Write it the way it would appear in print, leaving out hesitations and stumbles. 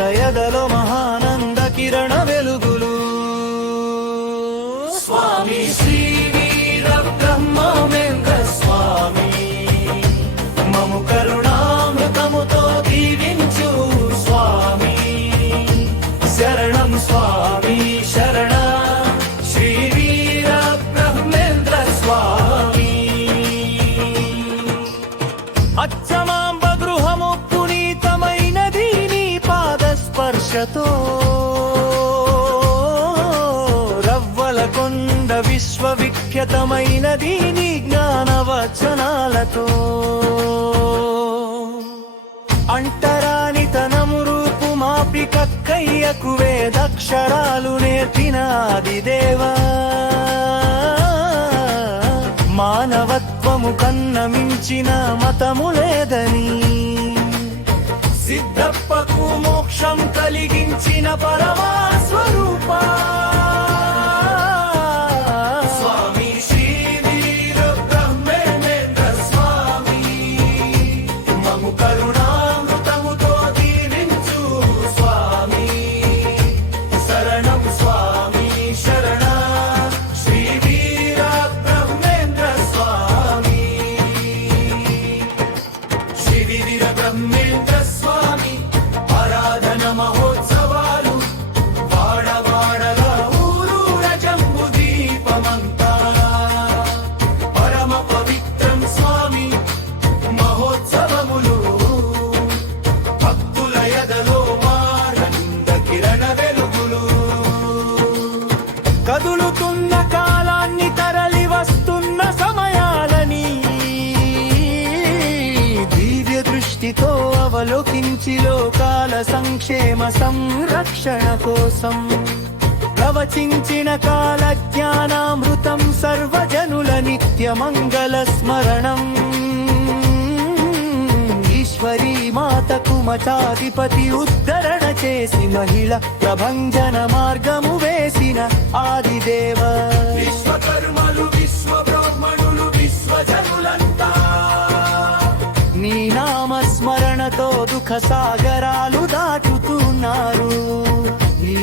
భక్తుల ఎదలో మహానంద కిరణ వెలుగులు. స్వామి శ్రీ వీర బ్రహ్మేంద్ర స్వామి, మము కరుణామృతముతో దీవించు స్వామి. శరణం స్వామి శరణ శ్రీ వీర బ్రహ్మేంద్ర స్వామి. అచ్చమాంబ గృహము పునీతమైనది నీ పాదస్పర్శతో. రవ్వలకొండ విశ్వవిఖ్యాతమైనది నీ జ్ఞానవచనాలతో. అంటరాని తనము రూపు మాపి కక్కయ్యకు వేదక్షరాలు నేర్పిన ఆదిదేవా. మానవత్వము కన్న మించిన మతము లేదని, సిద్ధప్పకు మోక్షం కలిగించిన పరమా స్వరూపా. స్వామి శ్రీ వీర బ్రహ్మేంద్ర స్వామి, మము కరుణామృతముతో దీవించు స్వామి. శరణం స్వామి శరణ శ్రీ వీర బ్రహ్మేంద్ర స్వామి. శ్రీ వీర బ్రహ్మేంద్ర స్వామి ఆరాధన మహోత్సవాలు వాడవాడల ఊరూర జంబు దీపమంతా. పరమ పవిత్రం స్వామి మహోత్సవములు, భక్తుల ఎదలో మానంద కిరణ వెలుగులు. కదులుతున్న కాలాన్ని తరలి వస్తున్న సమయాలని దివ్య దృష్టితో అవలోకించి లోకాల సంక్షేమ సంరక్షణ కోసం ప్రవచించిన కాల జ్ఞానామృతం సర్వజనుల నిత్య మంగళ స్మరణం. ఈశ్వరీ మాతకు మఠాధిపతి ఉద్ధరణ చేసి మహిళ ప్రభంజన మార్గము వేసిన ఆదిదేవ. విశ్వకర్మలు విశ్వ బ్రాహ్మణులు విశ్వజనులంతా నీ నామస్మరణతో దుఃఖ సాగరాలు దాటుతున్నారు. నీ